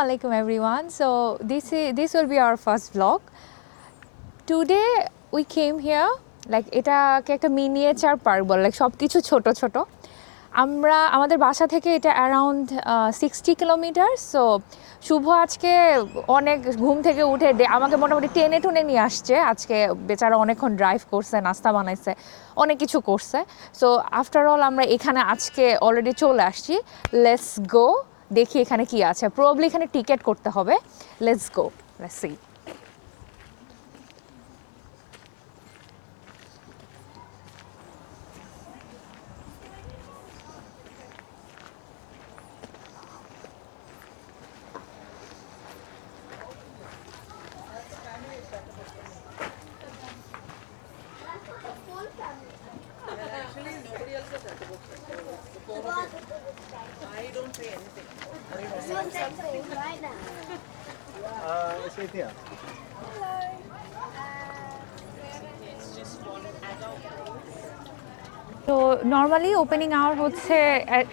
Assalamualaikum everyone. So this will be our first vlog. Today we came here like এটাকে একটা miniature park বলে, like সবকিছু ছোট ছোট। আমরা আমাদের বাসা থেকে এটা অ্যারাউন্ড 60 কিলোমিটার। সো শুভ আজকে অনেক ঘুম থেকে উঠে আমাকে মোটামুটি টেনে টুনে নিয়ে আসছে। আজকে বেচারা অনেকক্ষণ ড্রাইভ করছে, নাস্তা বানাইছে, অনেক কিছু করছে। সো আফটার অল আমরা এখানে আজকে অলরেডি চলে আসছি। লেটস গো, দেখি এখানে কি আছে। প্রবাবলি এখানে টিকিট করতে হবে। Let's go, let's see. It's right here. তো নর্মালি ওপেনিং আওয়ার হচ্ছে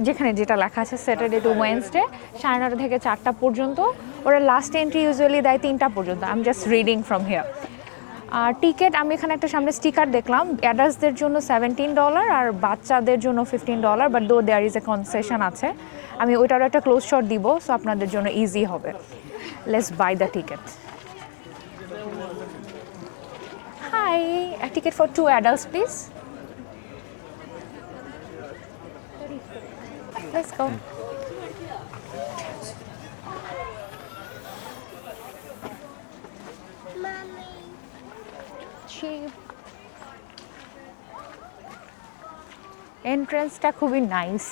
যেখানে যেটা লেখা আছে স্যাটারডে টু ওয়েডনেসডে 9:30 থেকে 4টা পর্যন্ত। ওরা লাস্ট এন্ট্রি ইউজুয়ালি দেয় 3টা পর্যন্ত। I am just reading from here. আর টিকিট আমি এখানে একটা সামনে স্টিকার দেখলাম, অ্যাডাল্টসদের জন্য $17 আর বাচ্চাদের জন্য $15, বাট দো দেয়ার ইজ এ কনসেশন আছে। আমি ওইটারও একটা ক্লোজ শট দিব, সো আপনাদের জন্য ইজি হবে। Let's buy the ticket. Hi, a ticket for 2 adults please. Let's go. Cheap. এন্ট্রান্সটা খুবই নাইস।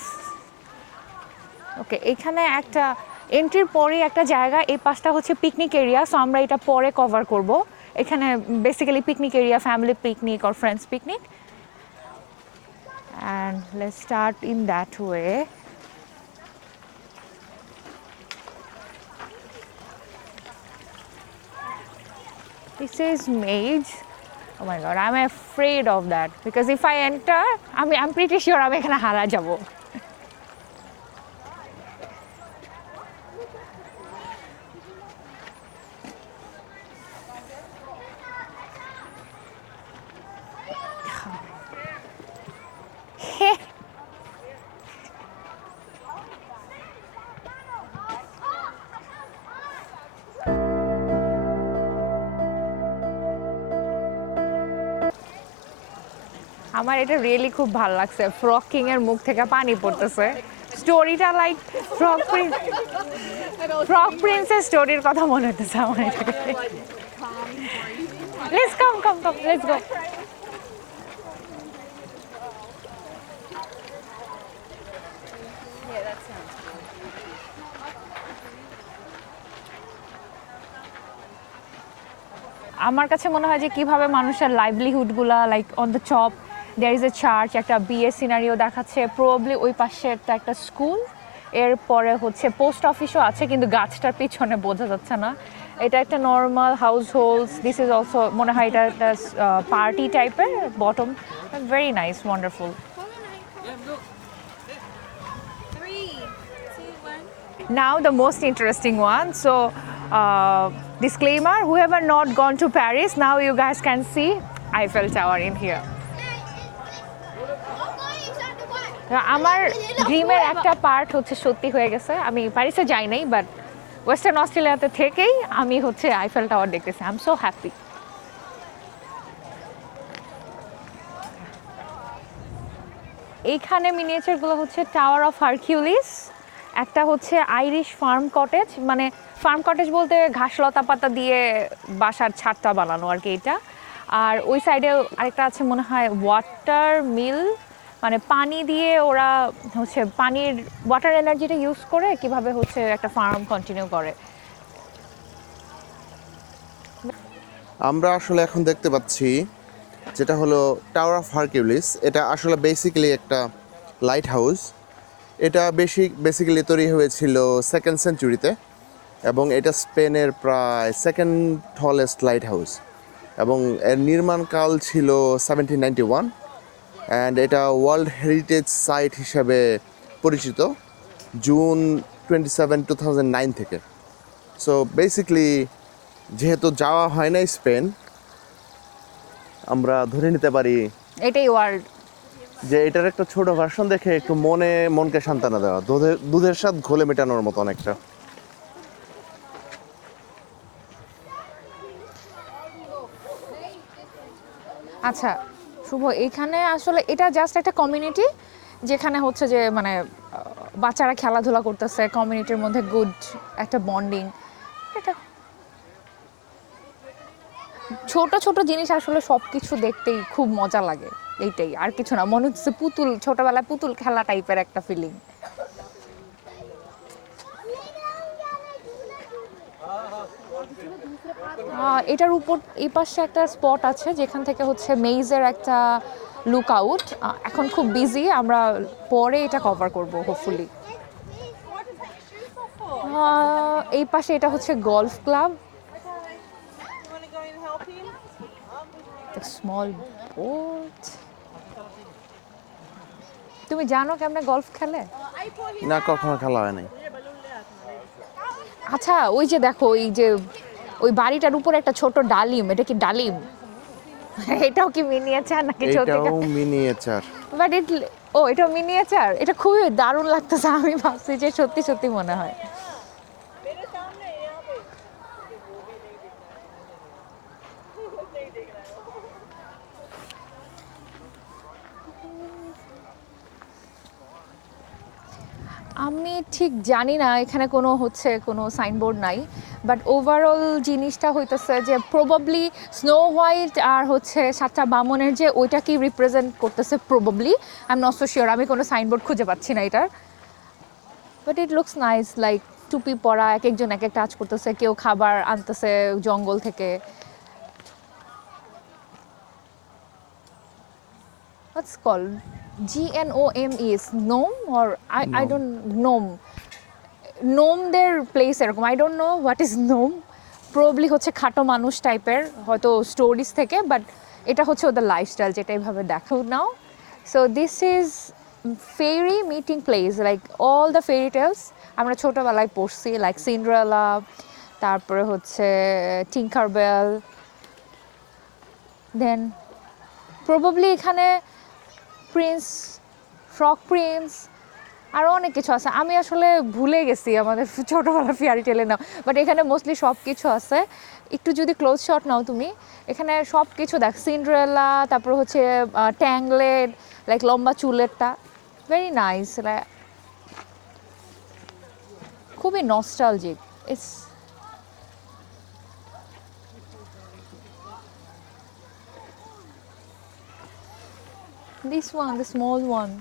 ওকে, এখানে একটা এন্ট্রির পরে একটা জায়গা, এই পাশটা হচ্ছে পিকনিক এরিয়া। সো আমরা এটা পরে কভার করব। এখানে basically picnic area, family picnic or friends picnic. And let's start in that way. This is maze. Oh my god, I'm afraid of that because if I enter, I'm pretty sure আমি এখানে হারা যাব। আমার এটা really খুব ভালো লাগছে। Frog king এর মুখ থেকে পানি পড়তেছে। স্টোরিটা লাইক ফ্রগ প্রিন্সের স্টোরির কথা মনে হতেছে আমার। Let's come let's go. আমার কাছে মনে হয় যে কিভাবে মানুষের লাইভলিহুডগুলা like on the top. There is a church, একটা বিয়ে সিনারিও দেখাচ্ছে। প্রবাবলি ওই পাশে একটা স্কুল, এরপরে হচ্ছে পোস্ট অফিসও আছে, কিন্তু গাছটার পিছনে বোঝা যাচ্ছে না। এটা একটা normal house holds. This is also মনে হয় এটা একটা পার্টি টাইপের bottom. Very nice, wonderful. Now the most interesting one. So disclaimer, whoever not gone to Paris, now you guys can see Eiffel Tower in here. আমার ড্রিমের একটা part হচ্ছে সত্যি হয়ে গেছে। আমি প্যারিসে যাই নাই, বাট ওয়েস্টার্ন অস্ট্রেলিয়াতে থেকেই আমি হচ্ছে আইফেল টাওয়ার দেখতেছি। I am so happy. এইখানে মিনিয়েচারগুলো হচ্ছে টাওয়ার অফ হারকিউলিস, একটা হচ্ছে আইরিশ ফার্ম কটেজ। মানে ফার্ম কটেজ বলতে ঘাস লতা পাতা দিয়ে বাসার ছাদটা বানানো আর কি এটা। আর ওই সাইডে আরেকটা আছে মনে হয় ওয়াটার মিল, মানে পানি দিয়ে ওরা হচ্ছে পানির ওয়াটার এনার্জিটা ইউজ করে কিভাবে হচ্ছে একটা ফার্ম কন্টিনিউ করে। আমরা আসলে এখন দেখতে পাচ্ছি যেটা হলো টাওয়ার অফ হারকিউলিস। এটা আসলে বেসিক্যালি একটা লাইট হাউস। এটা বেসিক্যালি তৈরি হয়েছিল 2nd সেঞ্চুরিতে এবং এটা স্পেনের প্রায় 2nd টলেস্ট লাইট হাউস এবং এর নির্মাণকাল ছিল 1791 অ্যান্ড এটা ওয়ার্ল্ড হেরিটেজ সাইট হিসাবে পরিচিত জুন 27, 2009 থেকে। সো বেসিকলি যেহেতু যাওয়া হয় না স্পেন, আমরা ধরে নিতে পারি এটাই ওয়ার্ল্ড। যে এটার একটা ছোট ভার্সন দেখে একটু মনকে সান্ত্বনা দেওয়া, দুধের স্বাদ ঘোলে মেটানোর মতো অনেকটা। আচ্ছা শুভ, এখানে আসলে এটা জাস্ট একটা কমিউনিটি যেখানে হচ্ছে যে মানে বাচ্চারা খেলাধুলা করতেছে, কমিউনিটির মধ্যে গুড একটা বন্ডিং। এটা ছোট ছোট জিনিস আসলে সব কিছু দেখতেই খুব মজা লাগে, এইটাই আর কিছু না। মনে হচ্ছে পুতুল, ছোটবেলায় পুতুল খেলা টাইপের একটা ফিলিং। এটার উপর এই পাশে একটা স্পট আছে যেখান থেকে হচ্ছে মেইজের একটা লুক আউট। এখন খুব বিজি, আমরা পরে এটা কভার করব হোপফুলি। এই পাশে এটা হচ্ছে গলফ ক্লাব, স্মল বোট। তুমি জানো কেমনে গলফ খেলে? না, কখনো খেলা হয় নাই। আচ্ছা ওই যে দেখো, ওই যে ওই বাড়িটার উপরে একটা ছোট ডালিম, এটা কি ডালিম? এটাও কি মিনিয়েচার নাকি এটাও সত্যি? মিনিয়েচার। বাট ও এটা মিনিয়েচার, এটা খুবই দারুণ লাগতেছে। আমি ভাবছি যে সত্যি সত্যি মনে হয়। আমি ঠিক জানি না, এখানে কোনো হচ্ছে কোনো সাইনবোর্ড নাই, বাট ওভারঅল জিনিসটা হইতেছে যে প্রবাবলি স্নো হোয়াইট আর হচ্ছে সাতটা বামনের যে ওইটাকেই রিপ্রেজেন্ট করতেছে probably. I am not so sure, আমি কোনো সাইনবোর্ড খুঁজে পাচ্ছি না এটার। But it looks nice, like টুপি পরা এক একজন এক একটা কাজ করতেছে, কেউ খাবার আনতেছে জঙ্গল থেকে। What's called? GNOME is gnome or I Gnome. don't gnome. নোমদের প্লেস এরকম, I don't know what is gnome. Probably হচ্ছে খাটো মানুষ টাইপের, হয়তো স্টোরিজ থেকে, বাট এটা হচ্ছে ওদের লাইফস্টাইল, যেটা এইভাবে দেখো নাও। So this is fairy meeting place, like all the fairy tales আমরা ছোটোবেলায় পড়ছি, লাইক সিন্ড্রেলা, তারপরে হচ্ছে টিঙ্কার বেল, দেন প্রবাবলি এখানে প্রিন্স, ফ্রক প্রিন্স, আরও অনেক কিছু আছে। আমি আসলে ভুলে গেছি আমাদের ছোটোবেলা ফেয়ারি টেলে নাও, বাট এখানে মোস্টলি সব কিছু আছে। একটু যদি ক্লোজ শট নাও তুমি, এখানে সব কিছু দেখ, সিন্ড্রেলা, তারপর হচ্ছে ট্যাংলেড, লাইক লম্বা চুলেরটা, ভেরি নাইস, খুবই nostalgic. It's this one, the small one.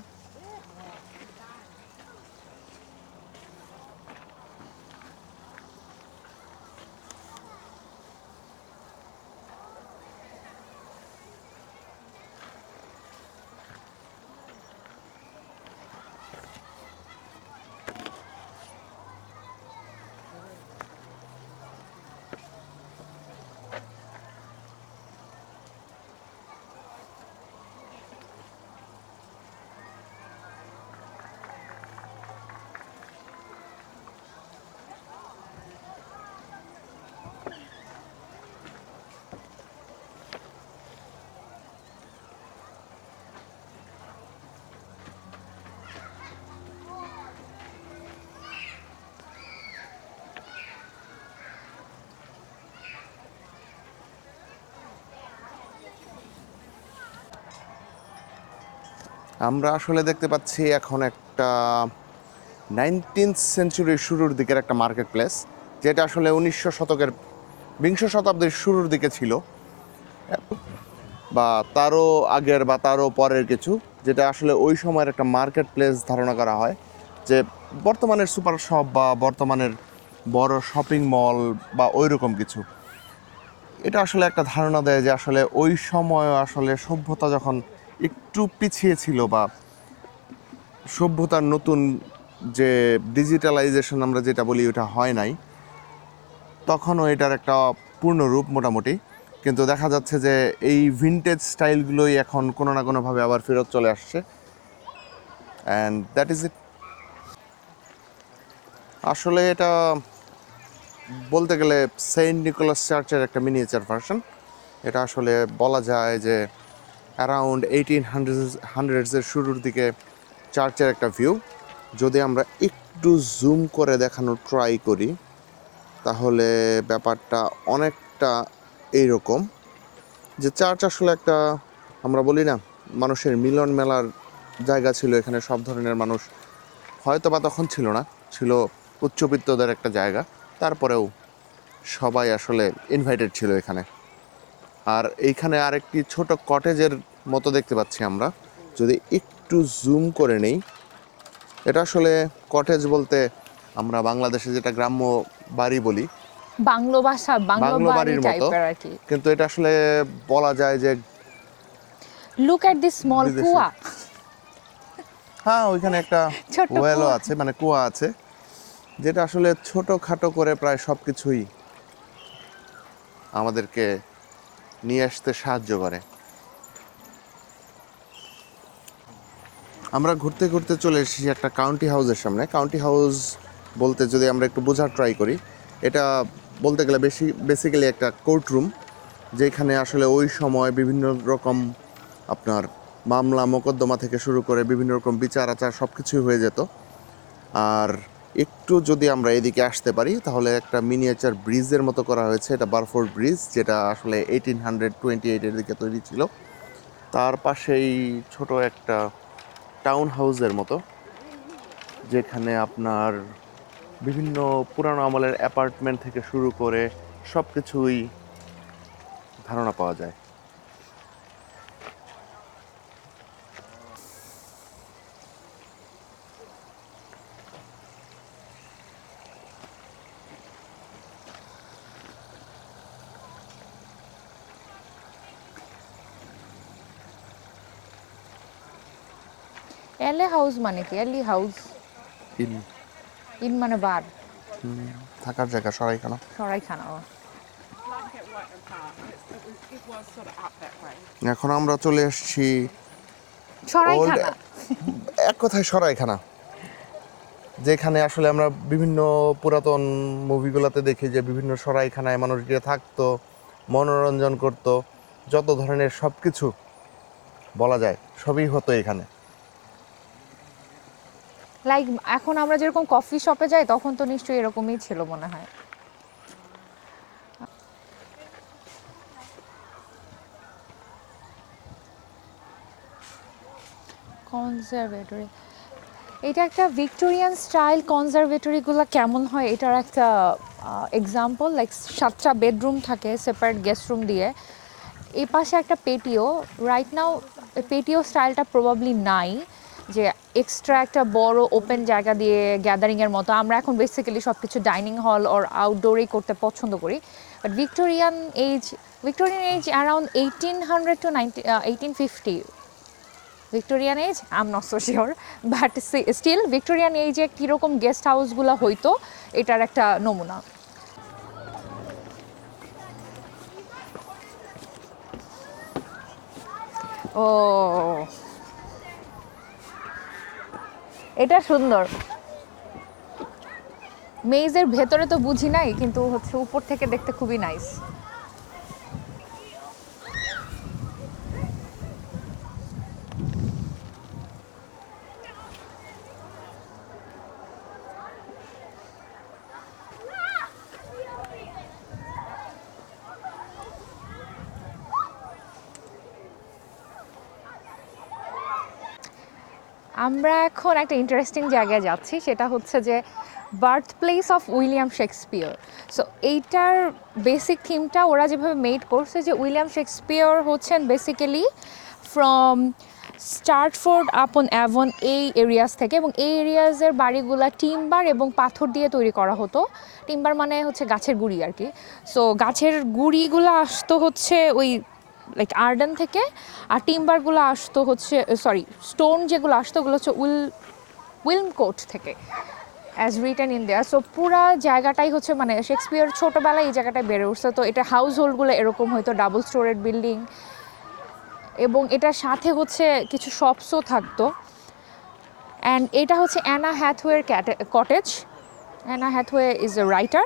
আমরা আসলে দেখতে পাচ্ছি এখন একটা 19th সেঞ্চুরির শুরুর দিকের একটা মার্কেট প্লেস, যেটা আসলে 1900 শতকের, বিংশ শতাব্দীর শুরুর দিকে ছিল, বা তারও আগের বা তারও পরের কিছু, যেটা আসলে ওই সময়ের একটা মার্কেট প্লেস ধারণা করা হয়, যে বর্তমানের সুপার শপ বা বর্তমানের বড় শপিং মল বা ওই রকম কিছু। এটা আসলে একটা ধারণা দেয় যে আসলে ওই সময় আসলে সভ্যতা যখন একটু পিছিয়ে ছিল, বা সভ্যতার নতুন যে ডিজিটালাইজেশন আমরা যেটা বলি ওটা হয় নাই, তখনও এটার একটা পূর্ণরূপ মোটামুটি। কিন্তু দেখা যাচ্ছে যে এই ভিনটেজ স্টাইলগুলোই এখন কোনো না কোনোভাবে আবার ফেরত চলে আসছে, অ্যান্ড দ্যাট ইজ ইট। আসলে এটা বলতে গেলে সেন্ট নিকোলাস চার্চের একটা মিনিয়েচার ভার্সন। এটা আসলে বলা যায় যে অ্যারাউন্ড 1800s শুরুর দিকে চার্চের একটা ভিউ। যদি আমরা একটু জুম করে দেখানোর ট্রাই করি তাহলে ব্যাপারটা অনেকটা এইরকম, যে চার্চ আসলে একটা, আমরা বলি না, মানুষের মিলন মেলার জায়গা ছিল। এখানে সব ধরনের মানুষ হয়তো বা তখন ছিল না, ছিল উচ্চবিত্তদের একটা জায়গা, তারপরেও সবাই আসলে ইনভাইটেড ছিল এখানে। আর এইখানে আরেকটি ছোট কটেজের মতো দেখতে পাচ্ছি আমরা, যদি একটু জুম করে নেই। এটা আসলে কটেজ বলতে আমরা বাংলাদেশে যেটা গ্রাম্য বাড়ি বলি, বাংলো বাসা, বাংলো বাংলো বাড়ি বাড়ির মতো, টাইপের আর কি। কিন্তু এটা আসলে বলা যায় যে লুক অ্যাট দিস স্মল বিদেশে- কুয়া। হ্যাঁ, ওইখানে একটা ছোট্ট ওয়েলও কুয়া। আছে, মানে কুয়া আছে, যেটা আসলে ছোটোখাটো করে প্রায় সব কিছুই আমাদেরকে নিয়ে আসতে সাহায্য করে। আমরা ঘুরতে ঘুরতে চলে এসেছি একটা কাউন্টি হাউসের সামনে। কাউন্টি হাউস বলতে যদি আমরা একটু বোঝার ট্রাই করি, এটা বলতে গেলে বেসিক্যালি একটা কোর্ট রুম, যেখানে আসলে ওই সময় বিভিন্ন রকম আপনার মামলা মোকদ্দমা থেকে শুরু করে বিভিন্ন রকম বিচার আচার সব কিছুই হয়ে যেত। আর একটু যদি আমরা এদিকে আসতে পারি তাহলে একটা মিনিয়েচার ব্রিজের মতো করা হয়েছে, এটা বারফোর্ড ব্রিজ, যেটা আসলে 1828-এর দিকে তৈরি ছিল। তার পাশেই ছোট একটা টাউন হাউসের মতো, যেখানে আপনার বিভিন্ন পুরানো আমলের অ্যাপার্টমেন্ট থেকে শুরু করে সব কিছুই ধারণা পাওয়া যায়। এলে হাউস মানে কি? এলি হাউস, ইন ইন মানে বার, থাকার জায়গা, সরাইখানা। সরাইখানা। ও। It was sort of up that way. এখন আমরা চলে এসেছি সরাইখানা। এক কথায় সরাইখানা, যেখানে আসলে আমরা বিভিন্ন পুরাতন মুভিগুলোতে দেখি যে বিভিন্ন সরাইখানায় মানুষ গিয়ে থাকতো, মনোরঞ্জন করত, যত ধরনের সব কিছু বলা যায় সবই হতো এখানে। লাইক এখন আমরা যেরকম কফি শপে যাই তখন তো নিশ্চয়ই এরকমই ছিল মনে হয়। কনজারভেটরি, এটা একটা ভিক্টোরিয়ান স্টাইল। কনজারভেটরিগুলো কেমন হয় এটার একটা এক্সাম্পল। লাইক 7টা বেডরুম থাকে সেপারেট গেস্ট রুম দিয়ে। এই পাশে একটা পেটিও, রাইট নাও পেটিও স্টাইলটা প্রবাবলি নাই, যে এক্সট্রা একটা বড় ওপেন জায়গা দিয়ে গ্যাদারিংয়ের মতো। আমরা এখন বেসিক্যালি সব কিছু ডাইনিং হল ওর আউটডোরেই করতে পছন্দ করি। But Victorian age around 1800 to 1850 Victorian age, I am not so sure, but still Victorian এজে কীরকম গেস্ট হাউসগুলো হইতো এটার একটা নমুনা। ও, এটা সুন্দর। মেজের ভেতরে তো বুঝি নাই, কিন্তু হচ্ছে উপর থেকে দেখতে খুবই নাইস। আমরা এখন একটা ইন্টারেস্টিং জায়গায় যাচ্ছি, সেটা হচ্ছে যে birth place of William Shakespeare. So এইটার বেসিক থিমটা ওরা যেভাবে মেড করছে, যে উইলিয়াম শেক্সপিয়র হচ্ছেন বেসিক্যালি ফ্রম স্টার্টফোর্ড আপন অ্যাভন এই এরিয়াস থেকে, এবং এই এরিয়াজের বাড়িগুলা টিম্বার এবং পাথর দিয়ে তৈরি করা হতো। টিম্বার মানে হচ্ছে গাছের গুঁড়ি আর কি। সো গাছের গুঁড়িগুলো আসতো হচ্ছে ওই লাইক আর্ডেন থেকে, আর টিম্বারগুলো আসতো হচ্ছে, সরি, স্টোন যেগুলো আসতো ওগুলো হচ্ছে উইলমকোট থেকে, as written in their. So পুরা জায়গাটাই হচ্ছে মানে শেক্সপিয়র ছোটোবেলায় এই জায়গাটায় বেড়ে উঠছে। তো এটা হাউস হোল্ডগুলো এরকম হয়তো, ডাবল স্টোরেড বিল্ডিং, এবং এটার সাথে হচ্ছে কিছু শপসও থাকতো। অ্যান্ড এটা হচ্ছে অ্যানা হ্যাথওয়ের cottage. Anna Hathaway is a writer,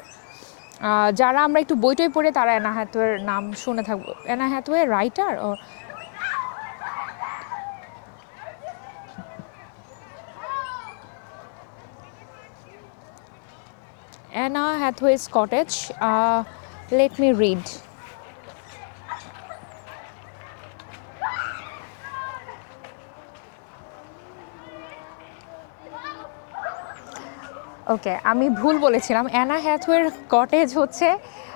যারা আমরা একটু বই টই পড়ে তারা অ্যানা হ্যাথওয়ের নাম শুনে থাকবো। অ্যানা হ্যাথওয়ে রাইটার ও Anna Hathaway's Cottage. Let me read. ওকে, আমি ভুল বলেছিলাম। অ্যানা হ্যাথওয়ের কটেজ হচ্ছে,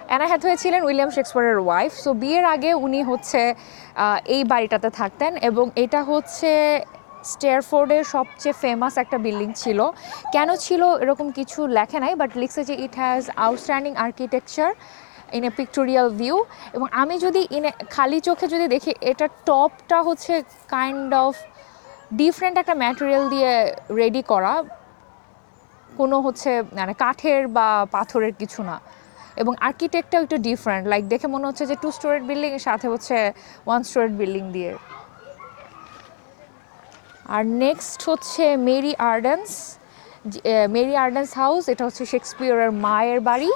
অ্যানা হ্যাথওয়ে ছিলেন উইলিয়াম শেক্সপিয়ারের ওয়াইফ। সো বিয়ের আগে উনি হচ্ছে এই বাড়িটাতে থাকতেন, এবং এটা হচ্ছে স্টেয়ারফোর্ডের সবচেয়ে ফেমাস একটা বিল্ডিং ছিল। কেন ছিল এরকম কিছু লেখে নাই, বাট লিখছে যে it has outstanding architecture in a pictorial view. এবং আমি যদি খালি চোখে যদি দেখি, এটা টপটা হচ্ছে কাইন্ড অফ ডিফারেন্ট একটা ম্যাটেরিয়াল দিয়ে রেডি করা, কোনো হচ্ছে মানে কাঠের বা পাথরের কিছু না। এবং আর্কিটেক্টটাও একটু ডিফারেন্ট, লাইক দেখে মনে হচ্ছে যে 2 স্টোরেড বিল্ডিং এর সাথে হচ্ছে 1 স্টোরেড বিল্ডিং দিয়ে। আর নেক্সট হচ্ছে মেরি আর্ডেন্স হাউস। এটা হচ্ছে শেক্সপিয়ারের মায়ের বাড়ি।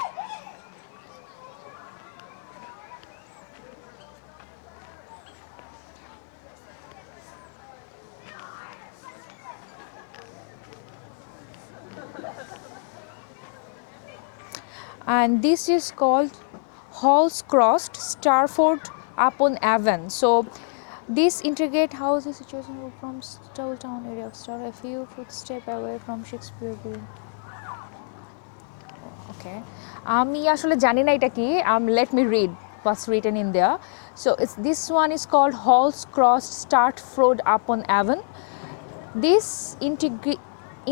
And this is called Hall's Crossed, Starford upon Avon. So this intricate house is situated from Town area of Star, a few footsteps away from Shakespeare Building. Okay, আমি আসলে জানি না এটা কি। Let me read what's written in there. So this one is called Hall's Crossed, Starford upon Avon. This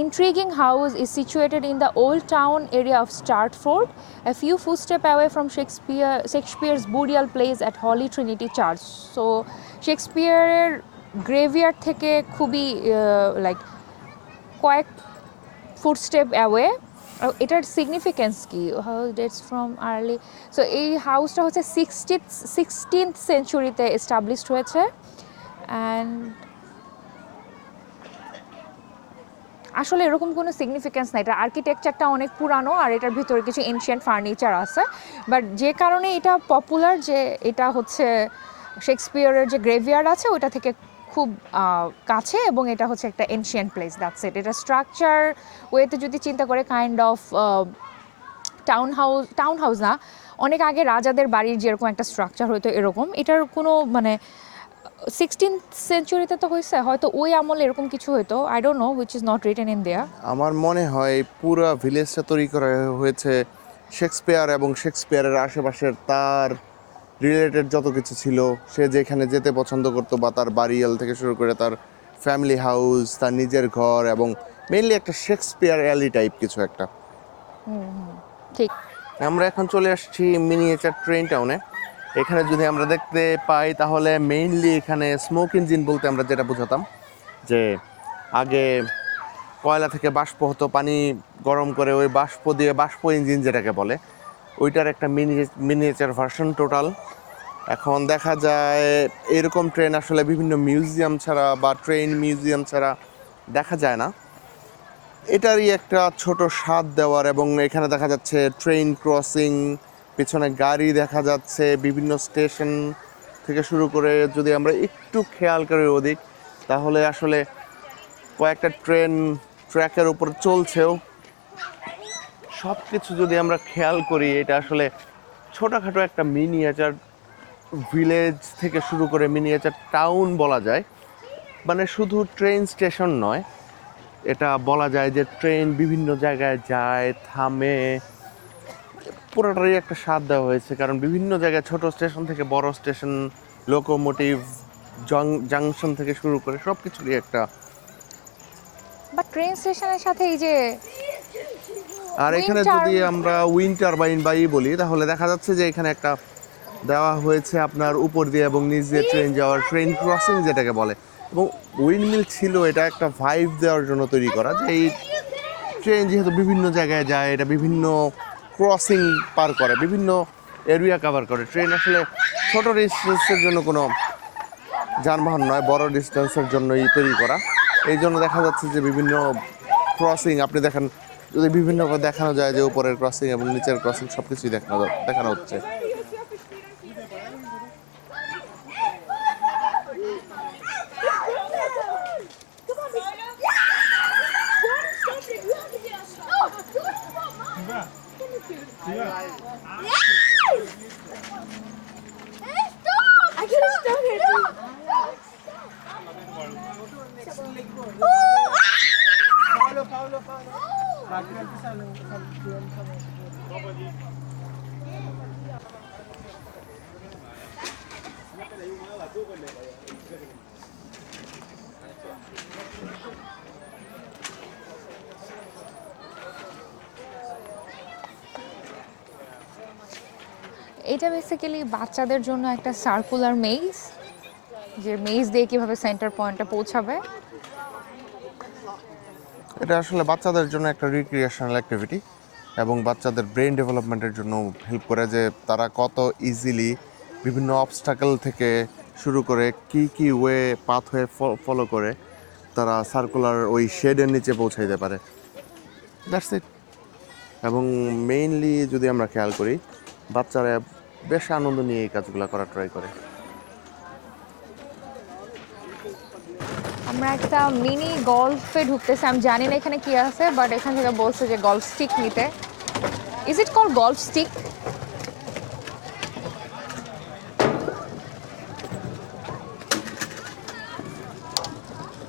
intriguing house is situated in the old town area of Starford, a few footsteps away from Shakespeare's burial place at Holy Trinity Church. So শেক্সপিয়ারের graveyard থেকে খুবই like কয়েক footstep away. এটার significance কি? How dates from early. So এই হাউসটা হচ্ছে 16th সেঞ্চুরিতে established হয়েছে। অ্যান্ড আসলে এরকম কোনো সিগনিফিকেন্স নাই, এটা আর্কিটেকচারটা অনেক পুরানো আর এটার ভিতরে কিছু এনশিয়েন্ট ফার্নিচার আছে। বাট যে কারণে এটা পপুলার, যে এটা হচ্ছে শেক্সপিয়ারের যে গ্রেভিয়ার্ড আছে ওটা থেকে খুব কাছে, এবং এটা হচ্ছে একটা এনশিয়েন্ট প্লেস, দ্যাটস ইট। এটা স্ট্রাকচার ওয়েতে যদি চিন্তা করে কাইন্ড অফ টাউন হাউস না, অনেক আগে রাজাদের বাড়ির যেরকম একটা স্ট্রাকচার হয়তো এরকম। এটার কোনো মানে 16th সেঞ্চুরিতে তো হয়েছে, হয়তো ওই আমলে এরকম কিছু হয়তো, I don't no, which is not written in their. আমার মনে হয় পুরো ভিলেজটা তৈরি করা হয়েছে শেক্সপিয়ার এবং শেক্সপিয়ারের আশেপাশের তার রিলেটেড যত কিছু ছিল, সে যেখানে যেতে পছন্দ করতো, বা তার বাড়িয়াল থেকে শুরু করে তার ফ্যামিলি হাউস, তার নিজের ঘর, এবং মেইনলি একটা শেক্সপিয়ার অ্যালি টাইপ কিছু একটা। ঠিক। আমরা এখন চলে আসছি মিনিয়েচার ট্রেন টাউনে। এখানে যদি আমরা দেখতে পাই তাহলে মেইনলি এখানে স্মোক ইঞ্জিন বলতে আমরা যেটা বোঝাতাম, যে আগে কয়লা থেকে বাষ্প হতো, পানি গরম করে ওই বাষ্প দিয়ে বাষ্প ইঞ্জিন যেটাকে বলে, ওইটার একটা মিনিয়েচার ভার্সন টোটাল। এখন দেখা যায় এরকম ট্রেন আসলে বিভিন্ন মিউজিয়াম ছাড়া বা ট্রেন মিউজিয়াম ছাড়া দেখা যায় না। এটারই একটা ছোট স্বাদ দেওয়ার, এবং এখানে দেখা যাচ্ছে ট্রেন ক্রসিং, পিছনে গাড়ি দেখা যাচ্ছে বিভিন্ন স্টেশন থেকে শুরু করে। যদি আমরা একটু খেয়াল করি ওদিক, তাহলে আসলে কয়েকটা ট্রেন ট্র্যাকের উপর চলছেও। সব কিছু যদি আমরা খেয়াল করি, এটা আসলে ছোটোখাটো একটা মিনিয়েচার ভিলেজ থেকে শুরু করে মিনিয়েচার টাউন বলা যায়। মানে শুধু ট্রেন স্টেশন নয়, এটা বলা যায় যে ট্রেন বিভিন্ন জায়গায় যায়, থামে, পুরোটারই একটা স্বাদ দেওয়া হয়েছে। কারণ বিভিন্ন জায়গায় ছোট স্টেশন থেকে বড় স্টেশন, লোকোমোটিভ, জাংশন থেকে শুরু করে সব কিছুরই একটা। বা ট্রেন স্টেশনের সাথে এই যে আর এখানে যদি আমরা উইন্ড টারবাইন বা বলি, তাহলে দেখা যাচ্ছে যে এখানে একটা দেওয়া হয়েছে আপনার উপর দিয়ে এবং নিচ দিয়ে ট্রেন যাওয়ার, ট্রেন ক্রসিং যেটাকে বলে। এবং উইন্ডমিল ছিল এটা একটা ভাইব দেওয়ার জন্য তৈরি করা, যে এই ট্রেন যেহেতু বিভিন্ন জায়গায় যায়, এটা বিভিন্ন ক্রসিং পার করে, বিভিন্ন এরিয়া কভার করে। ট্রেন আসলে ছোট ডিস্টেন্সের জন্য কোনো যানবাহন নয়, বড় ডিস্টেন্সের জন্যই তৈরি করা। এই জন্য দেখা যাচ্ছে যে বিভিন্ন ক্রসিং, আপনি দেখেন যদি বিভিন্নভাবে দেখানো যায় যে উপরের ক্রসিং এবং নিচের ক্রসিং সব কিছুই দেখানো হচ্ছে। I can stop it. Paulo. Lagi natin sa এটা বেসিক্যালি বাচ্চাদের জন্য একটা সার্কুলার মেজ, যে মেজ দিয়ে কিভাবে সেন্টার পয়েন্টে পৌঁছাবে। এটা আসলে বাচ্চাদের জন্য একটা রিক্রিয়েশনাল অ্যাক্টিভিটি এবং বাচ্চাদের ব্রেন ডেভেলপমেন্টের জন্য হেল্প করে, যে তারা কত ইজিলি বিভিন্ন অবস্টাকল থেকে শুরু করে কি ওয়ে পাথ হয়ে ফলো করে তারা সার্কুলার ওই শেডের নিচে পৌঁছাইতে পারে। That's it. এবং মেইনলি যদি আমরা খেয়াল করি, বাচ্চারা বেশ আনন্দ নিয়ে এই কাজগুলো করার ট্রাই করে। আমরা একটা মিনি গলফে ঢুকতেছি, আমি জানি না এখানে কি আছে, বাট এখান থেকে বলছে যে গলফ স্টিক নিতে। Is it call golf stick?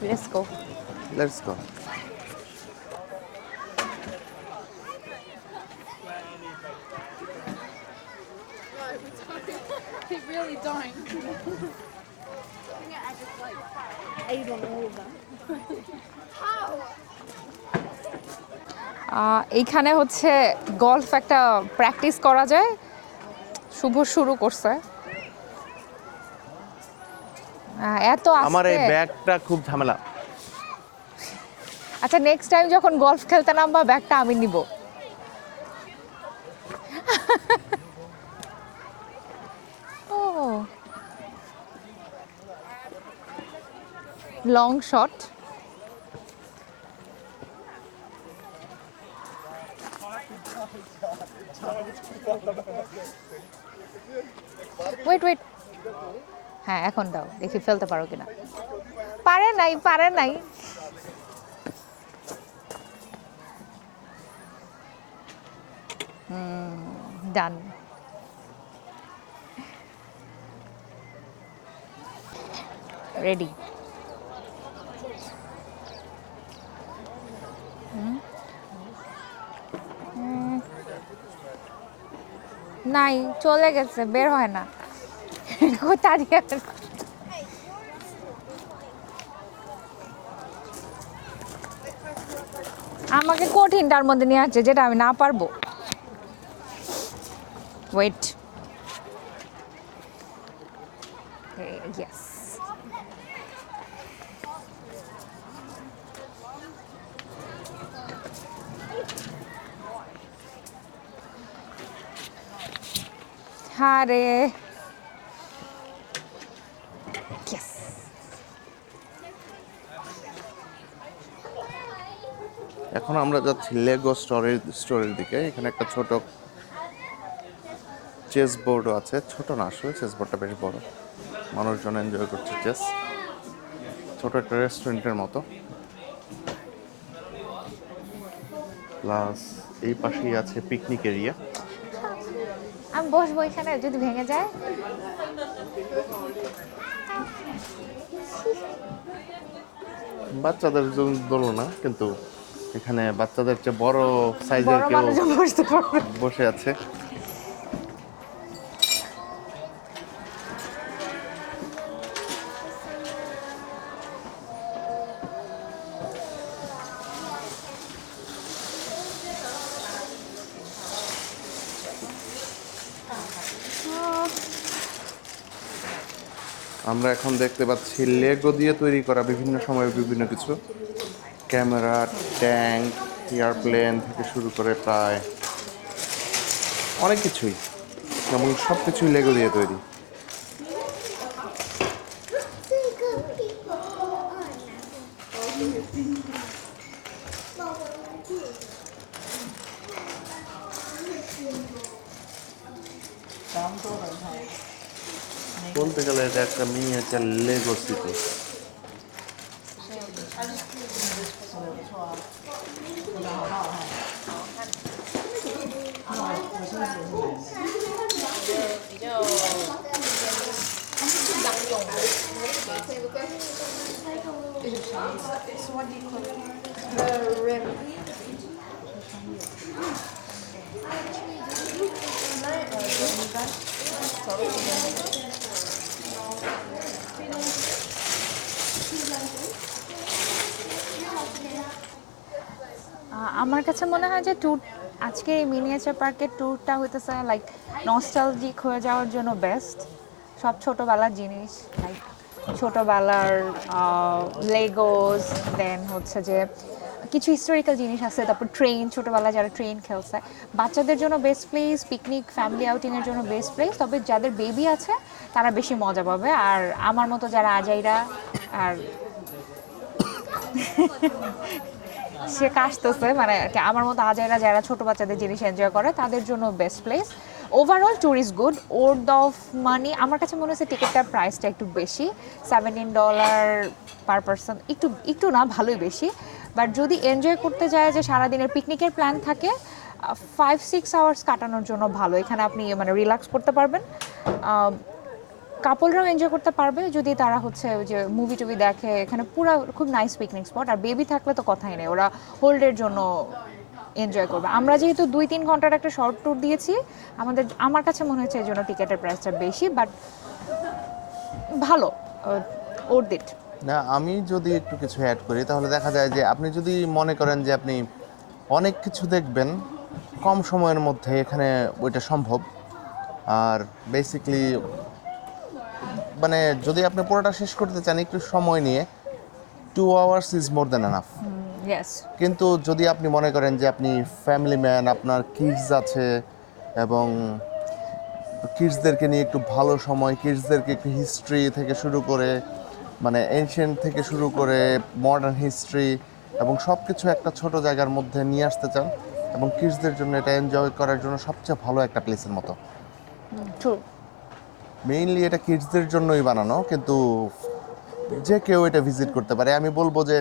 Let's go. Let's go. They really don't. I don't know them. এইখানে হচ্ছে গলফ একটা প্র্যাকটিস করা যায়। শুভ শুরু করছে। এত আমার এই আস্তে। ব্যাগটা খুব ঝামেলা। আচ্ছা, নেক্সট টাইম যখন গলফ খেলতে নামবা ব্যাগটা আমি নিব। ও, লং শট। ওয়েট, হ্যাঁ এখন দাও, দেখি ফেলতে পারো কিনা। পারে নাই। ডান। রেডি। নাই, চলে গেছে, বের হয় না। কোথায় গেছে? আমাকে কঠিনটার মধ্যে নিয়ে আসছে, যেটা আমি না পারবো। Wait, yes. হারে, ইয়েস। এখন আমরা যাচ্ছি লেগো স্টোরের দিকে। এখানে একটা ছোট চেস বোর্ডও আছে। ছোট না, আসলে চেস বোর্ডটা বেশ বড়। মানুষজন এনজয় করছে চেস। ছোট একটা রেস্টুরেন্টের মতো। প্লাস এই পাশেই আছে পিকনিক এরিয়া। আমি বসবো এখানে, যদি ভেঙে যায়। বাচ্চাদের জন্য দোলনা, কিন্তু এখানে বাচ্চাদের চেয়ে বড় সাইজের বড় কেউ মানুষজন বসতে পারবে। বসে আছে। আমরা এখন দেখতে পাচ্ছি লেগো দিয়ে তৈরি করা বিভিন্ন সময়ের বিভিন্ন কিছু, ক্যামেরা, ট্যাঙ্ক, এয়ারপ্লেন থেকে শুরু করে প্রায় অনেক কিছুই, এবং সব কিছুই লেগো দিয়ে তৈরি। বলতে গেলে এটা একটা মিনিয়েচার লেগো সিটি। আমার কাছে মনে হয় যে ট্যুর আজকে এই মিনিয়েচার পার্কের ট্যুরটা হইতেছে লাইক নস্টালজিক হয়ে যাওয়ার জন্য বেস্ট। সব ছোটোবেলার জিনিস লাইক ছোটোবেলার লেগোস, দেন হচ্ছে যে কিছু হিস্টোরিক্যাল জিনিস আছে, তারপর ট্রেন, ছোটোবেলায় যারা ট্রেন খেলছে, বাচ্চাদের জন্য বেস্ট প্লেস, পিকনিক ফ্যামিলি আউটিংয়ের জন্য বেস্ট প্লেস। তবে যাদের বেবি আছে তারা বেশি মজা পাবে, আর আমার মতো যারা আজাইরা আর সে কাশতেছে মানে আমার মতো আজাইরা যারা ছোট বাচ্চাদের জিনিস এনজয় করে তাদের জন্য best place. Overall tour is good, worth of money. আমার কাছে মনে হচ্ছে টিকিটটার প্রাইসটা একটু বেশি, $17 পার পারসন, একটু না ভালোই বেশি। বাট যদি এনজয় করতে যায় যে সারাদিনের পিকনিকের প্ল্যান থাকে, 5-6 আওয়ার্স কাটানোর জন্য ভালো। এখানে আপনি মানে রিল্যাক্স করতে পারবেন, কাপলরাও এনজয় করতে পারবে যদি তারা হচ্ছে ওই যে মুভি টুভি দেখে। এখানে পুরো খুব নাইস পিকনিক স্পট, আর বেবি থাকলে তো কথাই নেই, ওরা হোল্ডের জন্য এনজয় করবে। আমরা যেহেতু 2-3 ঘন্টার একটা শর্ট ট্যুর দিয়েছি, আমার কাছে মনে হচ্ছে এই জন্য টিকেটের প্রাইসটা বেশি, বাট ভালো, ওর্থ ইট। না, আমি যদি একটু কিছু অ্যাড করি তাহলে দেখা যায় যে আপনি যদি মনে করেন যে আপনি অনেক কিছু দেখবেন কম সময়ের মধ্যে, এখানে ওইটা সম্ভব। আর বেসিক্যালি মানে যদি আপনি পুরোটা শেষ করতে চান একটু সময় নিয়ে, 2 hours is more than enough. Yes. কিন্তু যদি আপনি মনে করেন যে আপনি ফ্যামিলি ম্যান, আপনার কিডস আছে এবং কিডসদেরকে নিয়ে একটু ভালো সময়, কিডসদেরকে একটু হিস্ট্রি থেকে শুরু করে মানে এনশিয়েন্ট থেকে শুরু করে মডার্ন হিস্ট্রি এবং সব কিছু একটা ছোট জায়গার মধ্যে নিয়ে আসতে চান, এবং কিডসদের জন্য এটা এনজয় করার জন্য সবচেয়ে ভালো একটা প্লেসের মতো। ট্রু। মেইনলি এটা কিডসদের জন্যই বানানো, কিন্তু যে কেউ এটা ভিজিট করতে পারে। আমি বলবো যে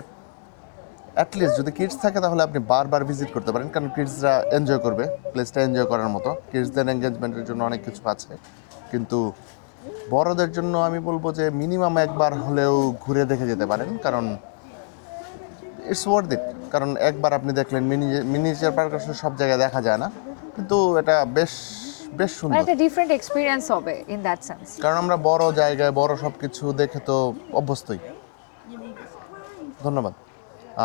অ্যাটলিস্ট যদি কিডস থাকে তাহলে আপনি বারবার ভিজিট করতে পারেন, কারণ কিডসরা এনজয় করবে, প্লেসটা এনজয় করার মতো। কিডসদের এঙ্গেজমেন্টের জন্য অনেক কিছু আছে, কিন্তু বড়দের জন্য আমি বলবো যে মিনিমাম একবার হলেও ঘুরে দেখে যেতে পারেন, কারণ ইটস ওয়ার্থ ইট। কারণ একবার আপনি দেখলেন, মিনিয়েচার পার্ক আসলে সব জায়গায় দেখা যায় না, কিন্তু এটা বেশ বেশ মানে সুন্দর। একটা ডিফারেন্ট এক্সপিরিয়েন্স হবে ইন দ্যাট সেন্স। কারণ আমরা বড় জায়গায় বড় সব কিছু দেখে তো অভ্যস্তই। ধন্যবাদ।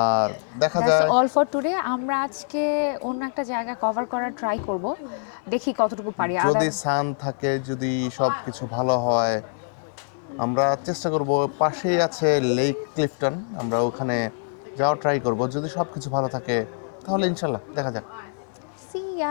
আর দেখা যায় অল ফর টুডে। আমরা আজকে অন্য একটা জায়গা কভার করার ট্রাই করব, দেখি কতটুকু পারি। যদি সান থাকে, যদি সব কিছু ভালো হয়, আমরা চেষ্টা করব। পাশেই আছে লেক ক্লিফটন, আমরা ওখানে যাওয়ার ট্রাই করব। যদি সব কিছু ভালো থাকে তাহলে ইনশাল্লাহ দেখা যাক। See ya.